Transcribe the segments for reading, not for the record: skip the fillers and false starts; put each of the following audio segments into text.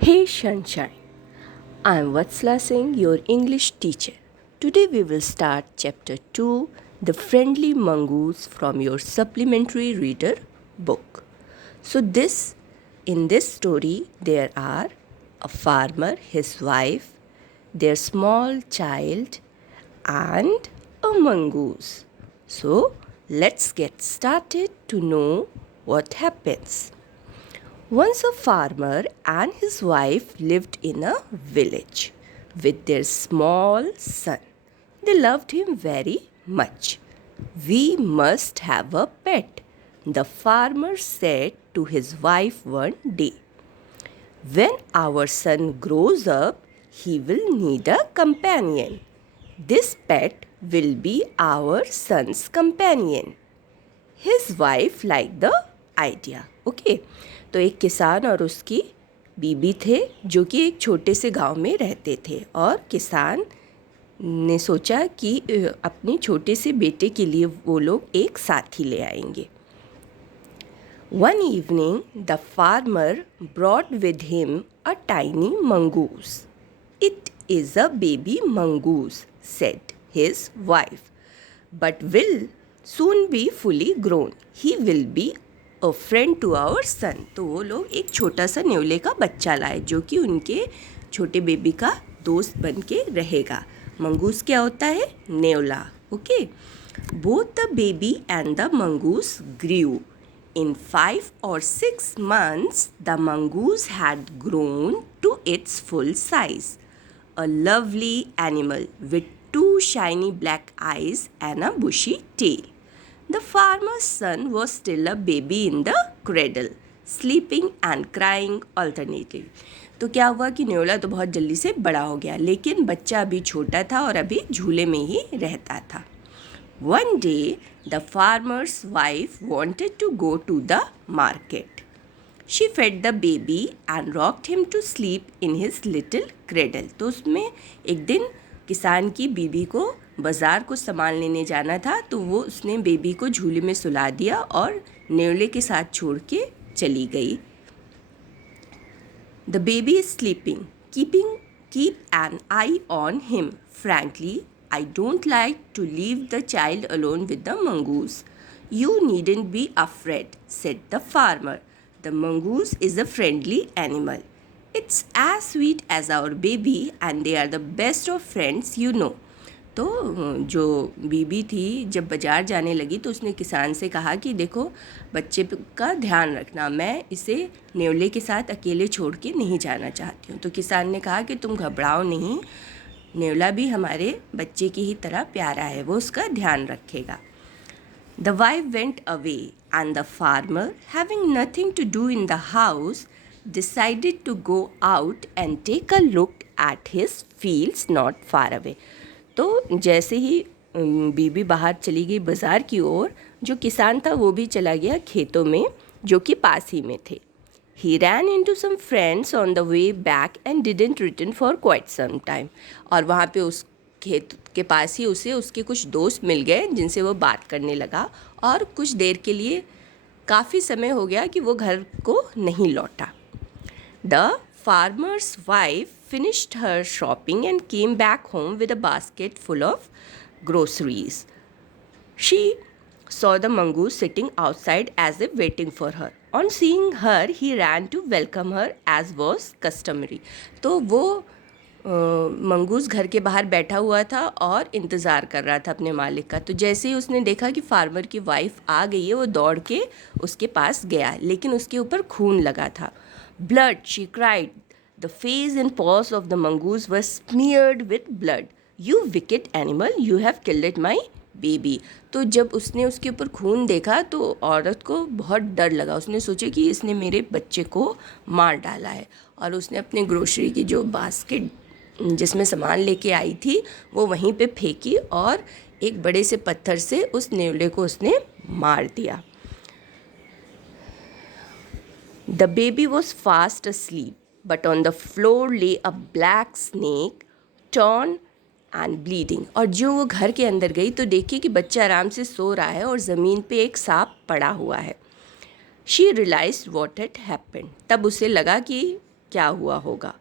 Hey Sunshine, I'm Vatsala Singh, your English teacher. Today we will start chapter 2, The Friendly Mongoose from your supplementary reader book. So in this story there are a farmer, his wife, their small child and a mongoose. So let's get started to know what happens. Once a farmer and his wife lived in a village with their small son. They loved him very much. We must have a pet, the farmer said to his wife one day. When our son grows up, he will need a companion. This pet will be our son's companion. His wife liked the idea. Okay, तो एक किसान और उसकी बीबी थे जो कि एक छोटे से गांव में रहते थे और किसान ने सोचा कि अपने छोटे से बेटे के लिए वो लोग एक साथी ले आएंगे. One evening, the farmer brought with him a tiny mongoose. It is a baby mongoose, said his wife, but will soon be fully grown. He will be a friend to our son. तो वो लोग एक छोटा सा न्योले का बच्चा लाए जो कि उनके छोटे बेबी का दोस्त बन के रहेगा. मंगूस क्या होता है? न्योला. Okay. Both the baby and the mongoose grew. In 5 or 6 months, the mongoose had grown to its full size. A lovely animal with 2 shiny black eyes and a bushy tail. The farmer's son was still a baby in the cradle, sleeping and crying alternately. तो क्या हुआ कि न्योला तो बहुत जल्दी से बड़ा हो गया लेकिन बच्चा अभी छोटा था और अभी झूले में ही रहता था. One day, the farmer's wife wanted to go to the market. She fed the baby and rocked him to sleep in his little cradle. तो उसमें एक दिन किसान की बीबी को बाज़ार को सामान लेने जाना था तो वो उसने बेबी को झूले में सुला दिया और न्योले के साथ छोड़ के चली गई. The baby is sleeping. Keep an eye on him. Frankly, I don't like to leave the child alone with the mongoose. You needn't be afraid, said the farmer. The mongoose is a friendly animal. It's as sweet as our baby and they are the best of friends you know. तो जो बीबी थी जब बाज़ार जाने लगी तो उसने किसान से कहा कि देखो बच्चे का ध्यान रखना, मैं इसे न्योले के साथ अकेले छोड़ के नहीं जाना चाहती हूँ. तो किसान ने कहा कि तुम घबराओ नहीं, न्योला भी हमारे बच्चे की ही तरह प्यारा है, वो उसका ध्यान रखेगा. The wife went away and the farmer, having nothing to do in the house, decided to go out and take a look at his fields not far away. तो जैसे ही बीबी बाहर चली गई बाज़ार की ओर, जो किसान था वो भी चला गया खेतों में जो कि पास ही में थे. He ran into some friends on the way back and didn't return for quite some time. और वहाँ पे उस खेत के पास ही उसे उसके कुछ दोस्त मिल गए जिनसे वो बात करने लगा और कुछ देर के लिए काफ़ी समय हो गया कि वो घर को नहीं लौटा. The farmer's wife finished her shopping and came back home with a basket full of groceries. She saw the mongoose sitting outside as if waiting for her. On seeing her, he ran to welcome her as was customary. तो वो mongoose घर के बाहर बैठा हुआ था और इंतज़ार कर रहा था अपने मालिक का. तो जैसे ही उसने देखा कि फार्मर की वाइफ आ गई है वो दौड़ के उसके पास गया लेकिन उसके ऊपर खून लगा था. Blood, she cried. The face and paws of the mongoose were smeared with blood. You wicked animal, you have killed my baby. तो जब उसने उसके ऊपर खून देखा तो औरत को बहुत डर लगा. उसने सोचा कि इसने मेरे बच्चे को मार डाला है और उसने अपने ग्रोसरी की जो बास्केट जिसमें सामान लेके आई थी वो वहीं पे फेंकी और एक बड़े से पत्थर से उस न्योले को उसने मार दिया. The baby was fast asleep, but on the floor lay a black snake, torn and bleeding. और जो वो घर के अंदर गई तो देखी कि बच्चा आराम से सो रहा है और ज़मीन पे एक सांप पड़ा हुआ है. She realized what had happened. तब उसे लगा कि क्या हुआ होगा।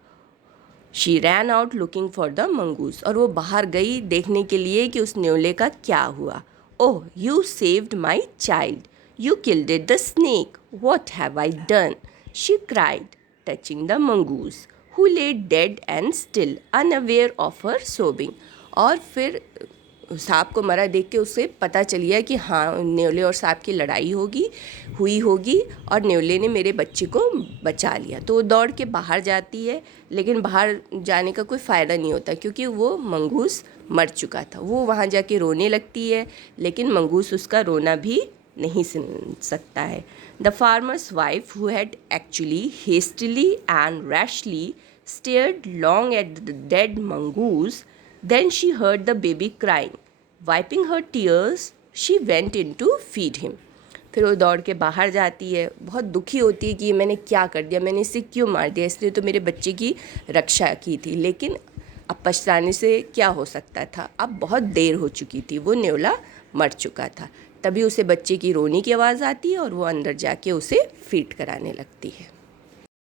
She ran out looking for the mongoose, और वो बाहर गई देखने के लिए कि उस न्योले का क्या हुआ। Oh, you saved my child, you killed it the snake, what have I done, she cried, touching the mongoose who lay dead and still unaware of her sobbing। और फिर सांप को मरा देख के उसे पता चल गया कि हाँ, न्योले और सांप की लड़ाई हुई होगी और न्योले ने मेरे बच्चे को बचा लिया। तो वो दौड़ के बाहर जाती है, लेकिन बाहर जाने का कोई फ़ायदा नहीं होता क्योंकि वो मंगूस मर चुका था। वो वहाँ जाके रोने लगती है, लेकिन मंगूस उसका रोना भी नहीं सुन सकता है। The farmer's wife who had actually hastily and rashly stared long at the dead mongoose. Then she heard the baby crying. Wiping her tears, she went in to feed him. फिर वो दौड़ के बाहर जाती है, बहुत दुखी होती है कि मैंने क्या कर दिया, मैंने इसे क्यों मार दिया, इसने तो मेरे बच्चे की रक्षा की थी। लेकिन अब पछताने से क्या हो सकता था, अब बहुत देर हो चुकी थी, वो न्योला मर चुका था। तभी उसे बच्चे की रोने की आवाज़ आती है और वो अंदर जाके उसे फीड कराने लगती है।